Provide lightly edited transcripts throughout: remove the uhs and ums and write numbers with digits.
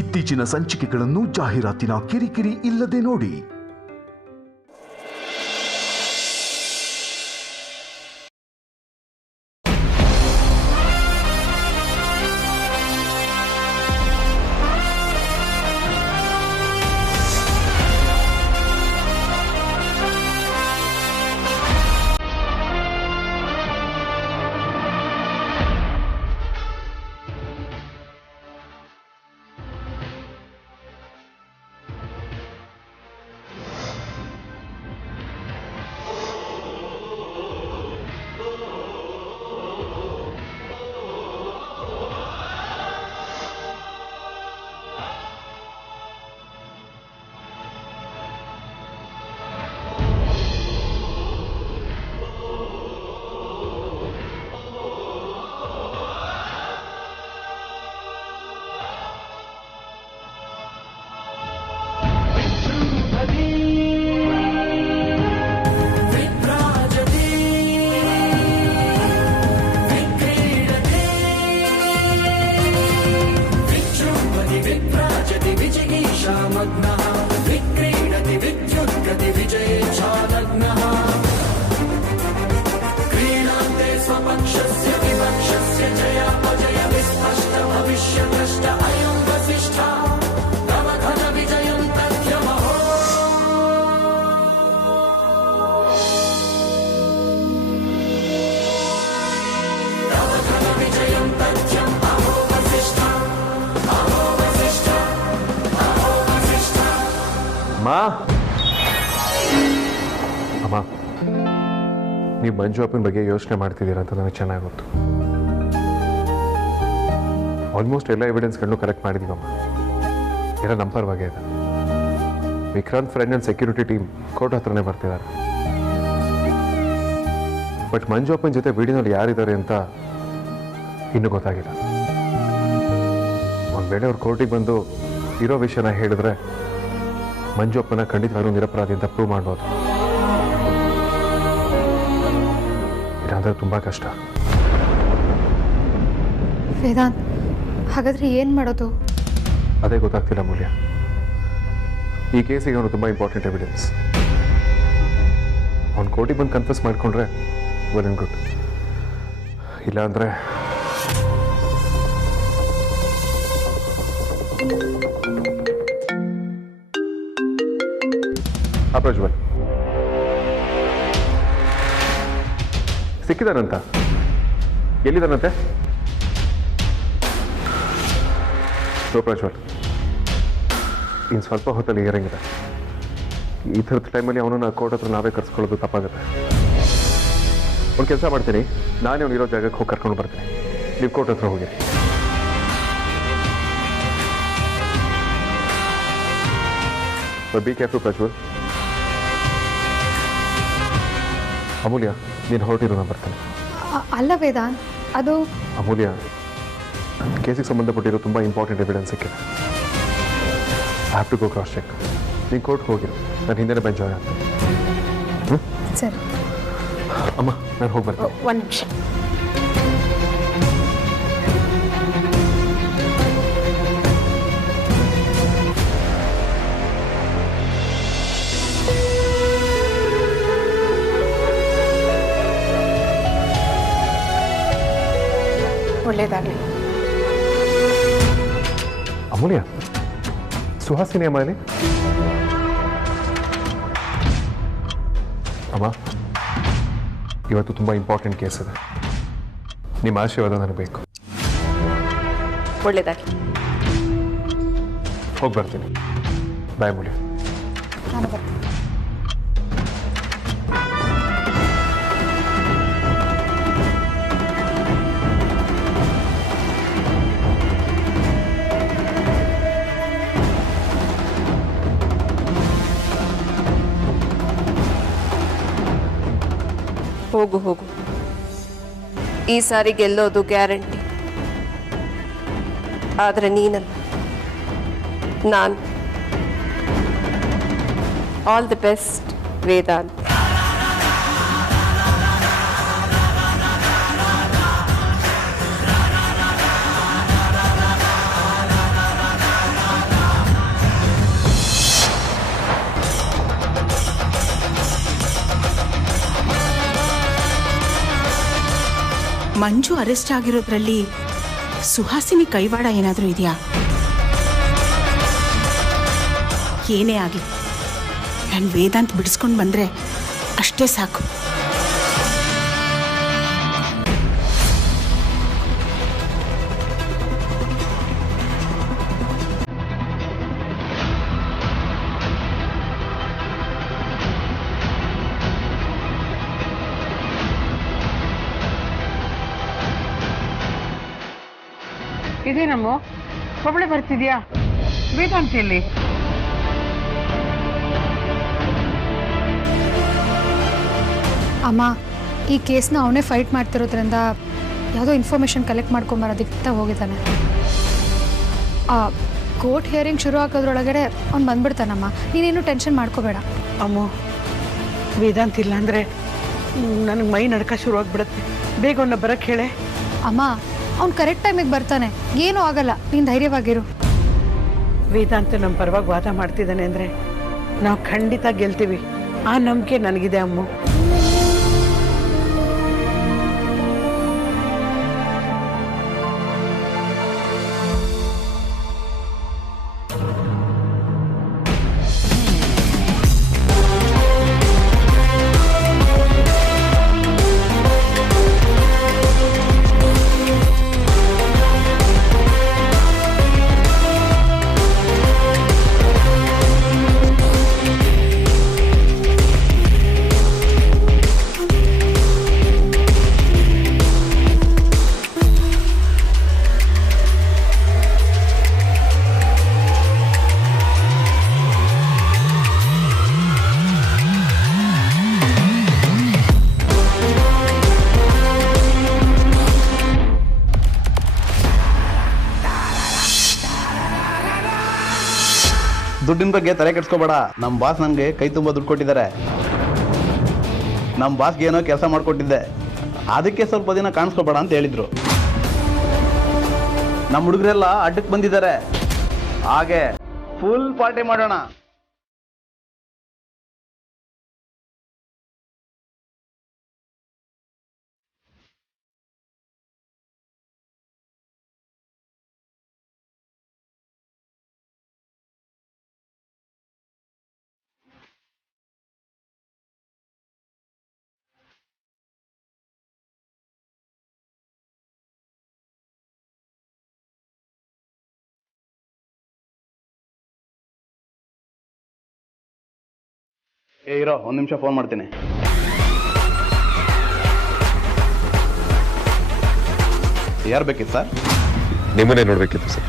ಇತ್ತೀಚಿನ ಸಂಚಿಕೆಗಳನ್ನು ಜಾಹೀರಾತಿನ ಕಿರಿಕಿರಿ ಇಲ್ಲದೆ ನೋಡಿ. ಅಮ್ಮ, ನೀವು ಮಂಜು ಅಪ್ಪನ ಬಗ್ಗೆ ಯೋಚನೆ ಮಾಡ್ತಿದ್ದೀರಾ ಅಂತ ನನಗೆ ಚೆನ್ನಾಗಿ ಗೊತ್ತು. ಆಲ್ಮೋಸ್ಟ್ ಎಲ್ಲ ಎವಿಡೆನ್ಸ್ಗಳನ್ನು ಕಲೆಕ್ಟ್ ಮಾಡಿದ್ದೀವಮ್ಮ. ಎಲ್ಲ ನಮ್ಮ ಪರವಾಗಿ ಇದೆ. Vikrant friend and security team court ಹತ್ರನೇ ಬರ್ತಿದ್ದಾರೆ. ಬಟ್ ಮಂಜು ಅಪ್ಪನ ಜೊತೆ ವಿಡಿಯೋನಲ್ಲಿ ಯಾರಿದ್ದಾರೆ ಅಂತ ಇನ್ನೂ ಗೊತ್ತಾಗಿಲ್ಲ. ಒಂದು ವೇಳೆ ಅವ್ರು ಕೋರ್ಟಿಗೆ ಬಂದು ಇರೋ ವಿಷಯನ ಹೇಳಿದ್ರೆ ಮಂಜು ಅಪ್ಪನ ಖಂಡಿತವಾಗ್ಲೂ ನಿರಪರಾಧಿ ಅಂತ ಪ್ರೂವ್ ಮಾಡ್ಬೋದು. ಇಲ್ಲಾಂದ್ರೆ ತುಂಬ ಕಷ್ಟ. ವೇದಾಂತ್, ಹಾಗಾದ್ರೆ ಏನು ಮಾಡೋದು? ಅದೇ ಗೊತ್ತಾಗ್ತಿಲ್ಲ ಮೂಲ್ಯ. ಈ ಕೇಸಿಗೆ ಅವನು ತುಂಬ ಇಂಪಾರ್ಟೆಂಟ್ ಎವಿಡೆನ್ಸ್. ಅವ್ನು ಕೋರ್ಟಿಗೆ ಬಂದು ಕನ್ಫ್ಯೂಸ್ ಮಾಡಿಕೊಂಡ್ರೆ ವೆಲ್ ಆ್ಯಂಡ್ ಗುಡ್. ಇಲ್ಲಾಂದರೆ ಅಪ್ರೋಚಬಲ್ ಸಿಕ್ಕಿದಾನಂತ. ಎಲ್ಲಿದ್ದಾನಂತೆ? ಪ್ರಜ್ವಲ್, ಇನ್ನು ಸ್ವಲ್ಪ ಹೊತ್ತಲ್ಲಿ ಇರಂಗಿದೆ. ಈ ಥರದ ಟೈಮಲ್ಲಿ ಅವನನ್ನು ಕೋರ್ಟ್ ಹತ್ರ ನಾವೇ ಕರ್ಸ್ಕೊಳ್ಳೋದು ತಪ್ಪಾಗುತ್ತೆ. ಒಂದು ಕೆಲಸ ಮಾಡ್ತೀನಿ, ನಾನೇ ಅವನಿರೋ ಜಾಗಕ್ಕೆ ಹೋಗಿ ಕರ್ಕೊಂಡು ಬರ್ತೀನಿ. ನೀವು ಕೋರ್ಟ್ ಹತ್ರ ಹೋಗಿ. Be careful Prajwal. ಅಮೂಲ್ಯ, ನೀನು ಹೊರಟಿರು, ನಾನು ಬರ್ತಾನೆ. ಅಲ್ಲ ವೇದಾಂತ್, ಅದು ಅಮೂಲ್ಯ, ಕೇಸಿಗೆ ಸಂಬಂಧಪಟ್ಟಿರೋ ತುಂಬ ಇಂಪಾರ್ಟೆಂಟ್ ಎವಿಡೆನ್ಸ್ ಸಿಕ್ಕಿದೆ. I have to go cross check. ನೀನು ಕೋರ್ಟ್ಗೆ ಹೋಗಿರು, ನಾನು ಹಿಂದೆ ಬಂದು ಜಾಯ್ನ್ ಆಗ್ತೀನಿ. ಸರಿ ಅಮ್ಮ, ನಾನು ಹೋಗಿ ಬರ್ತೀನಿ. ಒಂದು ನಿಮಿಷ. ಒಳ್ಳೆಯದಾಗಲಿ. ಅಮೂಲ್ಯ, ಸುಹಾಸಿನಿ ಅಮ್ಮ ಇಲ್ಲಿ. ಅಮ್ಮ, ಇವತ್ತು ತುಂಬ ಇಂಪಾರ್ಟೆಂಟ್ ಕೇಸ್ ಇದೆ. ನಿಮ್ಮ ಆಶೀರ್ವಾದ ನನಗೆ ಬೇಕು. ಒಳ್ಳೆಯದಾಗಲಿ. ಹೋಗಿ ಬರ್ತೀನಿ. ಬಾಯ್ ಅಮೂಲ್ಯ. ನಾನು ಬರ್ತೀನಿ. ಹೋಗು ಹೋಗು, ಈ ಸಾರಿ ಗೆಲ್ಲೋದು ಗ್ಯಾರಂಟಿ. ಆದರೆ ನೀನಲ್ಲ, ನಾನು. All the best Vedant. Manju arrest ಆಗಿರೋದ್ರಲ್ಲಿ ಸುಹಾಸಿನಿ ಕೈವಾಡ ಏನಾದರೂ ಇದೆಯಾ? ಏನೇ ಆಗಲಿ ನಾನು ವೇದಾಂತ್ ಬಿಡಿಸ್ಕೊಂಡು ಬಂದರೆ ಅಷ್ಟೇ ಸಾಕು. ಇದೇನಮ್ಮ ಒಬ್ಬಳೆ ಬರ್ತಿದ್ಯಾ? ವೇದಾಂತ್ ಎಲ್ಲಿ? ಅಮ್ಮ, ಈ ಕೇಸ್ನ ಅವನೇ ಫೈಟ್ ಮಾಡ್ತಿರೋದ್ರಿಂದ ಯಾವುದೋ ಇನ್ಫಾರ್ಮೇಷನ್ ಕಲೆಕ್ಟ್ ಮಾಡ್ಕೊಂಬರೋದಕ್ಕೆ ಹೋಗಿದ್ದಾನೆ. ಕೋರ್ಟ್ ಹಿಯರಿಂಗ್ ಶುರು ಆಗೋದ್ರೊಳಗಡೆ ಅವ್ನು ಬಂದ್ಬಿಡ್ತಾನಮ್ಮ. ನೀನೇನು ಟೆನ್ಷನ್ ಮಾಡ್ಕೋಬೇಡ. ಅಮ್ಮ, ವೇದಾಂತ್ ಇಲ್ಲ ಅಂದರೆ ನನಗೆ ಮೈ ನಡ್ಕ ಶುರು ಆಗ್ಬಿಡುತ್ತೆ. ಬೇಗ ಅವನ್ನ ಬರಕ್ಕೆ ಹೇಳೆ. ಅಮ್ಮ, ಅವ್ನು ಕರೆಕ್ಟ್ ಟೈಮಿಗೆ ಬರ್ತಾನೆ, ಏನೂ ಆಗಲ್ಲ, ನೀನು ಧೈರ್ಯವಾಗಿರು. ವೇದಾಂತ್ ನಮ್ಮ ಪರವಾಗಿ ವಾದ ಮಾಡ್ತಿದ್ದಾನೆ ಅಂದರೆ ನಾವು ಖಂಡಿತ ಗೆಲ್ತೀವಿ. ಆ ನಂಬಿಕೆ ನನಗಿದೆ ಅಮ್ಮ. ದುಡ್ಡಿನ ಬಗ್ಗೆ ತಲೆ ಕೆಡ್ಸ್ಕೋಬೇಡ. ನಮ್ಮ ಬಾಸ್ ನನಗೆ ಕೈ ತುಂಬ ದುಡ್ಡು ಕೊಟ್ಟಿದ್ದಾರೆ. ನಮ್ಮ ಬಾಸ್ಗೆ ಏನೋ ಕೆಲಸ ಮಾಡಿಕೊಟ್ಟಿದ್ದೆ, ಅದಕ್ಕೆ ಸ್ವಲ್ಪ ದಿನ ಕಾಣಿಸ್ಕೋಬೇಡ ಅಂತ ಹೇಳಿದರು. ನಮ್ಮ ಹುಡುಗರೆಲ್ಲ ಅಡ್ಡಕ್ಕೆ ಬಂದಿದ್ದಾರೆ, ಹಾಗೆ ಫುಲ್ ಪಾರ್ಟಿ ಮಾಡೋಣ. ಇರೋ, ಒಂದು ನಿಮಿಷ ಫೋನ್ ಮಾಡ್ತೀನಿ. ಯಾರು ಬೇಕಿತ್ತು ಸರ್? ನಿಮ್ಮನ್ನೇ ನೋಡಬೇಕಿತ್ತು ಸರ್.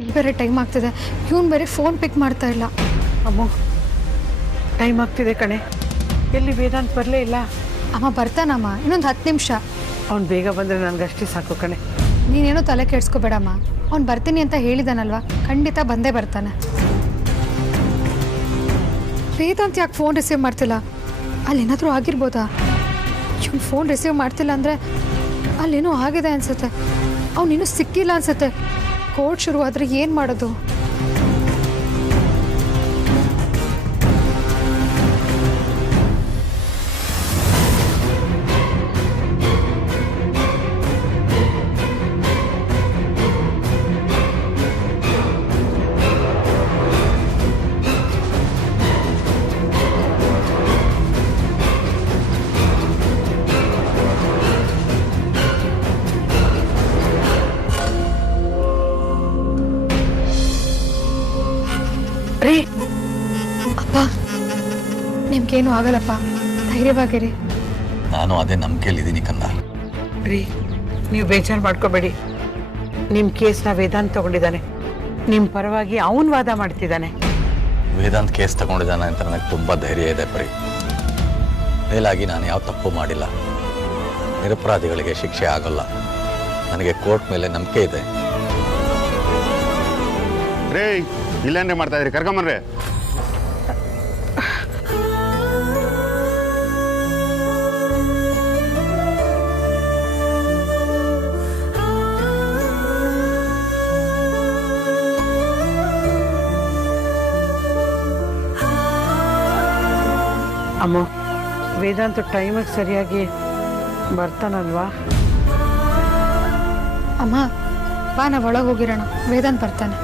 ಇಲ್ಲಿ ಬೇರೆ ಟೈಮ್ ಆಗ್ತಿದೆ, ಇವನು ಬೇರೆ ಫೋನ್ ಪಿಕ್ ಮಾಡ್ತಾ ಇಲ್ಲ. ಅಮ್ಮ, ಟೈಮ್ ಆಗ್ತಿದೆ ಕಣೆ. ಎಲ್ಲಿ ವೇದಾಂತ್ ಬರಲೇ ಇಲ್ಲ. ಅಮ್ಮ ಬರ್ತಾನಮ್ಮ, ಇನ್ನೊಂದು 10 ನಿಮಿಷ. ಅವ್ನು ಬೇಗ ಬಂದರೆ ನನಗಷ್ಟೇ ಸಾಕು ಕಣೆ. ನೀನೇನೋ ತಲೆ ಕೆಡ್ಸ್ಕೊಬೇಡಮ್ಮ, ಅವ್ನು ಬರ್ತೀನಿ ಅಂತ ಹೇಳಿದಾನಲ್ವಾ, ಖಂಡಿತ ಬಂದೇ ಬರ್ತಾನೆ. ವೇದಾಂತ್ ಯಾಕೆ ಫೋನ್ ರಿಸೀವ್ ಮಾಡ್ತಿಲ್ಲ? ಅಲ್ಲೇನಾದರೂ ಆಗಿರ್ಬೋದಾ? ಇವ್ನು ಫೋನ್ ರಿಸೀವ್ ಮಾಡ್ತಿಲ್ಲ ಅಂದರೆ ಅಲ್ಲೇನೋ ಆಗಿದೆ ಅನ್ಸುತ್ತೆ. ಅವನಿನ್ನೂ ಸಿಕ್ಕಿಲ್ಲ ಅನ್ಸುತ್ತೆ. ಕೋರ್ಟ್ ಶುರುವಾದರೆ ಏನು ಮಾಡೋದು? ರೀ ಅಪ್ಪ, ನಿಮ್ಗೇನು ಆಗಲ್ಲಪ್ಪ, ಧೈರ್ಯವಾಗಿರಿ. ನಾನು ಅದೇ ನಂಬಿಕೆಯಲ್ಲಿದ್ದೀನಿ ಕಂದ. ರೀ, ನೀವು ಬೇಜಾರು ಮಾಡ್ಕೋಬೇಡಿ. ನಿಮ್ಮ ಕೇಸ್ನ ವೇದಾಂತ್ ತಗೊಂಡಿದ್ದಾನೆ. ನಿಮ್ಮ ಪರವಾಗಿ ಅವನು ವಾದ ಮಾಡ್ತಿದ್ದಾನೆ. ವೇದಾಂತ್ ಕೇಸ್ ತಗೊಂಡಿದ್ದಾನೆ ಅಂತ ನನಗೆ ತುಂಬ ಧೈರ್ಯ ಇದೆ ಪರಿ. ಮೇಲಾಗಿ ನಾನು ಯಾವ ತಪ್ಪು ಮಾಡಿಲ್ಲ. ನಿರಪರಾಧಿಗಳಿಗೆ ಶಿಕ್ಷೆ ಆಗೋಲ್ಲ. ನನಗೆ ಕೋರ್ಟ್ ಮೇಲೆ ನಂಬಿಕೆ ಇದೆ. ರೇ, ಇಲ್ಲೇನ್ರಿ ಮಾಡ್ತಾ ಇದ್ರಿ? ಕರ್ಕೊಂಬನ್ರಿ. ಅಮ್ಮ, ವೇದಾಂತ ಟೈಮಿಗೆ ಸರಿಯಾಗಿ ಬರ್ತಾನಲ್ವಾ? ಅಮ್ಮ ಬಾ, ನಾವು ಒಳಗೆ ಹೋಗಿರೋಣ. ವೇದಾಂತ್ ಬರ್ತಾನೆ.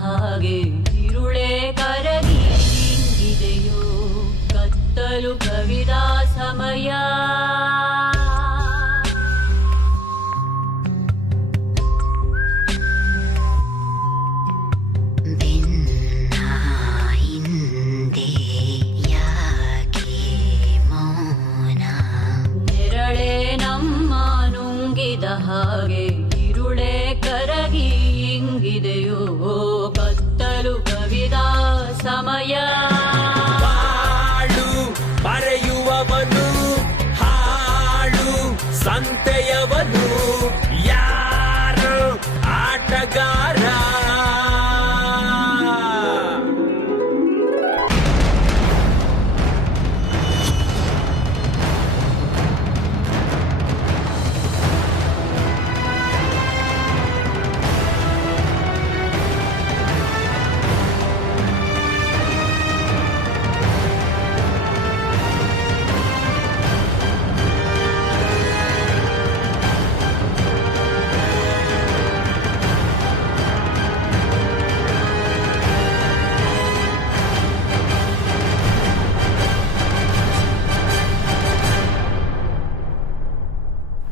ಹಾಗೆ ಇರುಳೆ ಕರಗಿ ಹಿಂಗಿದೆಯೋ ಕತ್ತಲು ಕವಿದ ಸಮಯ. ನೆರಳೆ ನಮ್ಮ ನುಂಗಿದ ಹಾಗೆ ಇರುಳೆ ಕರಗಿ ಹಿಂಗಿದೆಯೋ ಕತ್ತಲು ಕವಿದ ಸಮಯ. ಬಾಳು ಬರೆಯುವವನು ಹಾಳು ಸಂತೆಯವನು ಯಾರು ಆಟಗಾರ.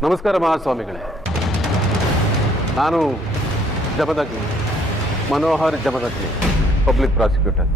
ನಮಸ್ಕಾರ ಮಹಾಸ್ವಾಮಿಗಳೇ. ನಾನು ಜಮದಗ್ನಿ, ಮನೋಹರ್ ಜಮದಗ್ನಿ, ಪಬ್ಲಿಕ್ ಪ್ರಾಸಿಕ್ಯೂಟರ್.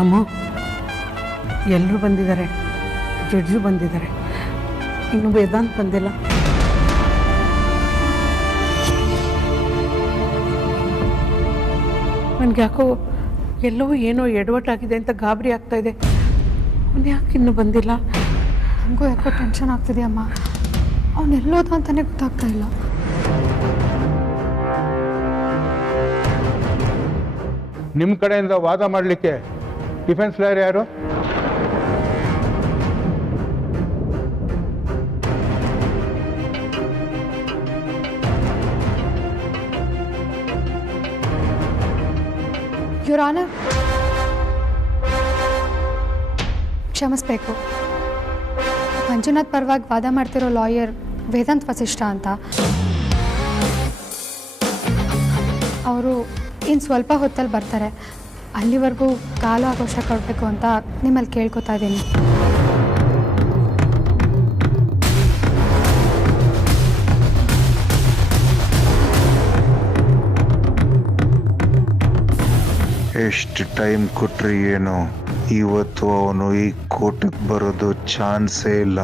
ಅಮ್ಮ ಎಲ್ಲರೂ ಬಂದಿದ್ದಾರೆ, ಜಡ್ಜು ಬಂದಿದ್ದಾರೆ, ಇನ್ನು ವೇದಾಂತ್ ಬಂದಿಲ್ಲ. ನನಗೆ ಯಾಕೋ ಎಲ್ಲೋ ಏನೋ ಎಡವಟ್ಟಾಗಿದೆ ಅಂತ ಗಾಬರಿ ಆಗ್ತಾ ಇದೆ. ಅವನು ಯಾಕೆ ಇನ್ನೂ ಬಂದಿಲ್ಲ? ನನಗೂ ಯಾಕೋ ಟೆನ್ಷನ್ ಆಗ್ತಿದೆ ಅಮ್ಮ. ಅವನೆಲ್ಲೋದ ಅಂತಾನೆ ಗೊತ್ತಾಗ್ತಾ ಇಲ್ಲ. ನಿಮ್ಮ ಕಡೆಯಿಂದ ವಾದ ಮಾಡಲಿಕ್ಕೆ ಡಿಫೆನ್ಸ್ ಲಾಯರ್ ಯಾರು? ಯುವರ್ ಆನರ್, ಕ್ಷಮಿಸ್ಬೇಕು. ಮಂಜುನಾಥ್ ಪರವಾಗಿ ವಾದ ಮಾಡ್ತಿರೋ ಲಾಯರ್ ವೇದಾಂತ್ ವಸಿಷ್ಠ ಅಂತ. ಅವರು ಇನ್ನು ಸ್ವಲ್ಪ ಹೊತ್ತಲ್ಲಿ ಬರ್ತಾರೆ. ಅಲ್ಲಿವರೆಗೂ ಕಾಲು ಆಗೋಶ ಕೊಡಬೇಕು ಅಂತ ನಿಮ್ಮಲ್ಲಿ ಕೇಳ್ಕೊತಾ ಇದ್ದೀನಿ. ಎಷ್ಟು ಟೈಮ್ ಕೊಟ್ರಿ ಏನೋ, ಇವತ್ತು ಅವನು ಈ ಕೋರ್ಟಿಗೆ ಬರೋದು ಚಾನ್ಸೇ ಇಲ್ಲ.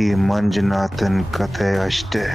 ಈ ಮಂಜುನಾಥನ್ ಕತೆ ಅಷ್ಟೇ.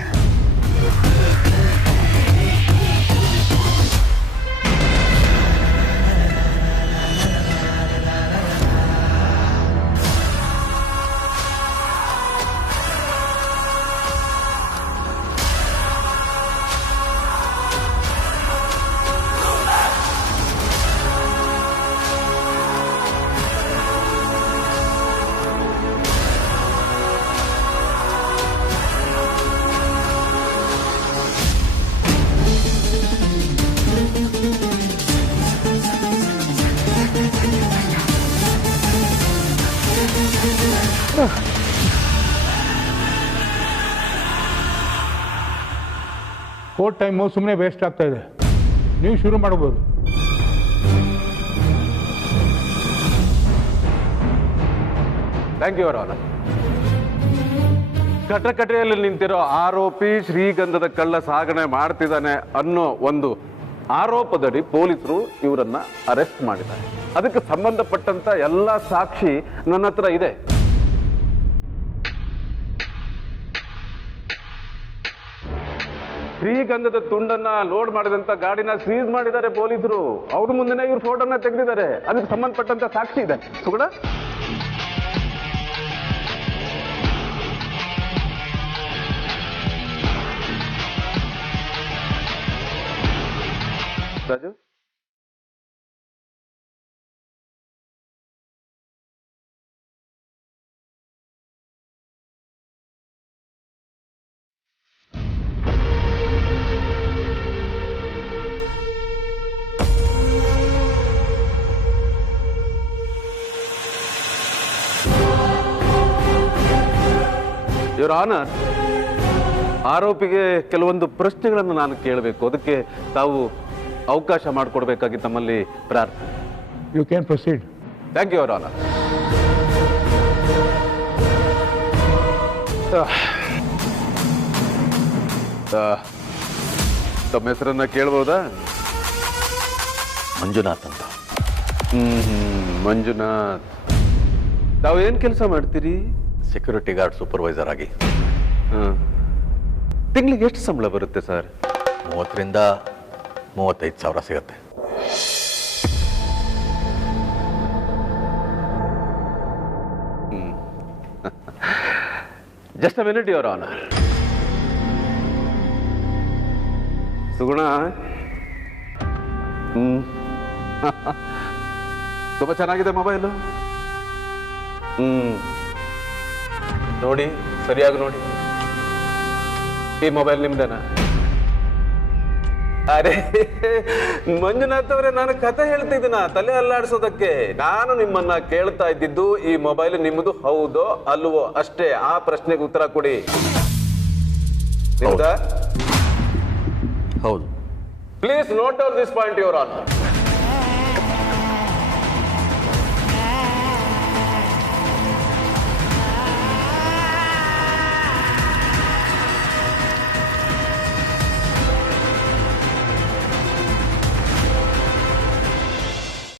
ಕೋರ್ಟ್ ಟೈಮು ಸುಮ್ಮನೆ ವೇಸ್ಟ್ ಆಗ್ತಾ ಇದೆ. ನೀವು ಶುರು ಮಾಡ್ಬೋದು. Thank you your honour. ಕಟಕಟೆಯಲ್ಲಿ ನಿಂತಿರೋ ಆರೋಪಿ ಶ್ರೀಗಂಧದ ಕಳ್ಳ ಸಾಗಣೆ ಮಾಡ್ತಿದ್ದಾನೆ ಅನ್ನೋ ಒಂದು ಆರೋಪದಡಿ ಪೊಲೀಸರು ಇವರನ್ನ ಅರೆಸ್ಟ್ ಮಾಡಿದ್ದಾರೆ. ಅದಕ್ಕೆ ಸಂಬಂಧಪಟ್ಟಂತ ಎಲ್ಲ ಸಾಕ್ಷಿ ನನ್ನ ಹತ್ರ ಇದೆ. ಶ್ರೀಗಂಧದ ತುಂಡನ್ನ ಲೋಡ್ ಮಾಡಿದಂತ ಗಾಡಿನ ಸೀಸ್ ಮಾಡಿದ್ದಾರೆ ಪೊಲೀಸರು. ಅವ್ರ ಮುಂದೆನೇ ಇವ್ರ ಫೋಟೋನ ತೆಗೆದಿದ್ದಾರೆ. ಅದಕ್ಕೆ ಸಂಬಂಧಪಟ್ಟಂತ ಸಾಕ್ಷಿ ಇದೆ. ಸುಗುಣ, ರಾಜು, ಯುವರ್ ಆನರ್, ಆರೋಪಿಗೆ ಕೆಲವೊಂದು ಪ್ರಶ್ನೆಗಳನ್ನು ನಾನು ಕೇಳಬೇಕು. ಅದಕ್ಕೆ ತಾವು ಅವಕಾಶ ಮಾಡಿಕೊಡ್ಬೇಕಾಗಿ ತಮ್ಮಲ್ಲಿ ಪ್ರಾರ್ಥನೆ. You can proceed. Thank you your honour. ತಮ್ಮ ಹೆಸರನ್ನ ಕೇಳ್ಬೋದಾ? ಮಂಜುನಾಥ್ ಅಂತ. ಮಂಜುನಾಥ್, ತಾವು ಏನ್ ಕೆಲಸ ಮಾಡ್ತೀರಿ? ಸೆಕ್ಯೂರಿಟಿ ಗಾರ್ಡ್ ಸೂಪರ್ವೈಸರ್ ಆಗಿ. ತಿಂಗಳಿಗೆ ಎಷ್ಟು ಸಂಬಳ ಬರುತ್ತೆ ಸರ್? 30,000 ರಿಂದ 35,000 ಸಿಗುತ್ತೆ. Just a minute your honour. Suguna, ತುಂಬಾ ಚೆನ್ನಾಗಿದೆ ಮೊಬೈಲು. ನೋಡಿ, ಸರಿಯಾಗಿ ನೋಡಿ. ಈ ಮೊಬೈಲ್ ನಿಮ್ದೇನಾ? ಅರೆ ಮಂಜುನಾಥ್ ಅವರೇ, ನಾನು ಕತೆ ಹೇಳ್ತಿದ್ದೀನ ತಲೆ ಅಲ್ಲಾಡಿಸೋದಕ್ಕೆ. ನಾನು ನಿಮ್ಮನ್ನ ಕೇಳ್ತಾ ಇದ್ದಿದ್ದು ಈ ಮೊಬೈಲ್ ನಿಮ್ಮದು ಹೌದೋ ಅಲ್ವೋ ಅಷ್ಟೇ. ಆ ಪ್ರಶ್ನೆಗೆ ಉತ್ತರ ಕೊಡಿ. ಹೌದು. Please note down this point your honour.